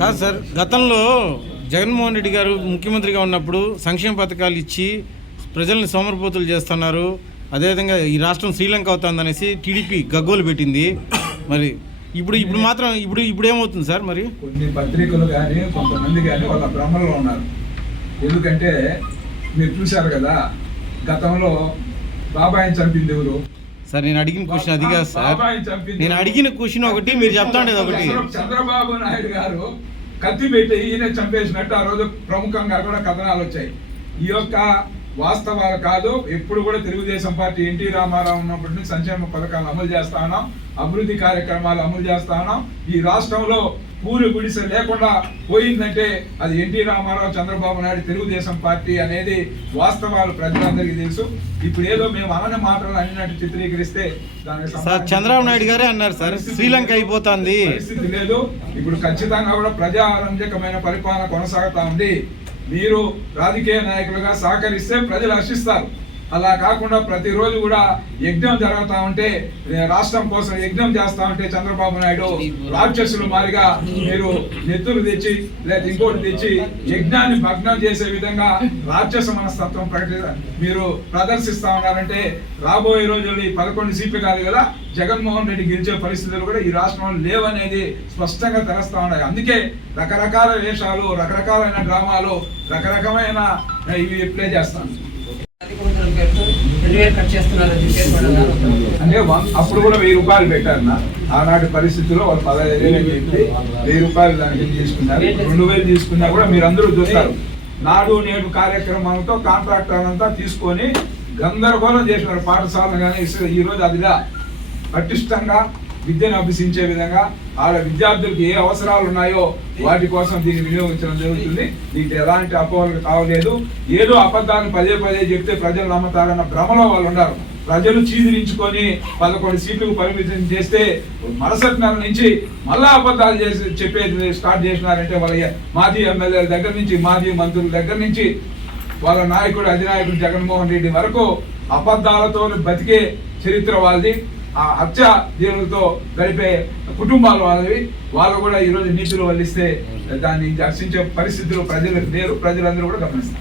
కాదు సార్, గతంలో జగన్మోహన్ రెడ్డి గారు ముఖ్యమంత్రిగా ఉన్నప్పుడు సంక్షేమ పథకాలు ఇచ్చి ప్రజల్ని సోమరిపోతులు చేస్తున్నారు, అదేవిధంగా ఈ రాష్ట్రం శ్రీలంక అవుతుందనేసి టీడీపీ గగ్గోలు పెట్టింది. మరి ఇప్పుడు మాత్రం ఇప్పుడు ఏమవుతుంది సార్? మరి కొన్ని పత్రికలు కానీ కొంతమంది కానీ వాళ్ళ భ్రమలో ఉన్నారు. ఎందుకంటే మీరు చూశారు కదా, గతంలో బాబాయిని చంపింది ఎవరు సార్? నేను అడిగిన క్వశ్చన్ అది కాదు సార్. నేను అడిగిన క్వశ్చన్ ఒకటి, మీరు చెప్తా ఉండేది ఒకటి. చంద్రబాబు నాయుడు గారు కత్తి పెట్టి ఈయన చంపేసినట్టు ఆ రోజు ప్రముఖంగా కూడా కథనాలు వచ్చాయి. ఈ యొక్క వాస్తవాలు కాదు. ఎప్పుడు కూడా తెలుగుదేశం పార్టీ ఎన్టీ రామారావు ఉన్నప్పటి నుంచి సంక్షేమ పథకాలు అమలు చేస్తా ఉన్నాం, అభివృద్ధి కార్యక్రమాలు అమలు చేస్తా ఉన్నాం. ఈ రాష్ట్రంలో పూరి గుడిసె లేకుండా పోయిందంటే అది ఎన్టీ రామారావు, చంద్రబాబు నాయుడు, తెలుగుదేశం పార్టీ అనేది వాస్తవాలు ప్రజలందరికీ తెలుసు. ఇప్పుడు ఏదో మేము అనని మాటలు అన్నట్టు చిత్రీకరిస్తే దానికి చంద్రబాబు నాయుడు గారే అన్నారు సార్, శ్రీలంక అయిపోతుంది. పరిస్థితి లేదు. ఇప్పుడు ఖచ్చితంగా కూడా ప్రజారంజకమైన పరిపాలన కొనసాగుతా ఉంది. మీరు రాజకీయ నాయకులుగా సహకరిస్తే ప్రజలు హర్షిస్తారు. అలా కాకుండా ప్రతిరోజు కూడా యజ్ఞం జరుగుతా ఉంటే, రాష్ట్రం కోసం యజ్ఞం చేస్తా ఉంటే చంద్రబాబు నాయుడు రాక్షసులు మారిగా మీరు నెత్తులు తెచ్చి లేదా ఇంకోటి తెచ్చి యజ్ఞాన్ని భగ్నం చేసే విధంగా రాక్షస మనస్తత్వం మీరు ప్రదర్శిస్తా ఉన్నారంటే రాబోయే రోజుల్లో ఈ 11 సీట్లు కాదు కదా, జగన్మోహన్ రెడ్డి గెలిచే పరిస్థితులు కూడా ఈ రాష్ట్రంలో లేవనేది స్పష్టంగా తెలుస్తా ఉన్నాయి. అందుకే రకరకాల వేషాలు, రకరకాలైన డ్రామాలు, రకరకమైన ఇవి ప్లే చేస్తాను. అంటే అప్పుడు కూడా 1000 రూపాయలు పెట్టారు. ఆనాటి పరిస్థితుల్లో వాళ్ళు 15,000 అని చెప్పి 1000 రూపాయలు దానికి తీసుకున్నారు. 2000 తీసుకున్నా కూడా మీరు అందరూ చూస్తారు. నాడు నేడు కార్యక్రమాలతో కాంట్రాక్టర్లంతా తీసుకొని గందరగోళం చేసినారు పాఠశాలను. కానీ ఈ రోజు అదిగా పటిష్టంగా విద్యను అభ్యసించే విధంగా వాళ్ళ విద్యార్థులకు ఏ అవసరాలు ఉన్నాయో వాటి కోసం దీన్ని వినియోగించడం జరుగుతుంది. దీంట్లో ఎలాంటి అపోహలు కావలేదు. ఏదో అబద్ధాలను పదే చెప్తే ప్రజలు నమ్ముతారన్న భ్రమలో వాళ్ళు ఉన్నారు. ప్రజలు చీదిరించుకొని 11 సీట్లకు పరిమితం చేస్తే మరుసటి నెల నుంచి మళ్ళా అబద్ధాలు చెప్పేది స్టార్ట్ చేసినారంటే వాళ్ళ మాజీ ఎమ్మెల్యేల దగ్గర నుంచి, మాజీ మంత్రుల దగ్గర నుంచి, వాళ్ళ నాయకుడు అధినాయకుడు జగన్మోహన్ రెడ్డి వరకు అబద్ధాలతో బతికే చరిత్ర వాళ్ళది. ఆ హత్య దీనులతో గడిపే కుటుంబాలు వాళ్ళవి. వాళ్ళు కూడా ఈరోజు నీతిలో వల్లిస్తే దాన్ని దర్శించే పరిస్థితులు ప్రజలకు లేరు. ప్రజలందరూ కూడా గమనిస్తారు.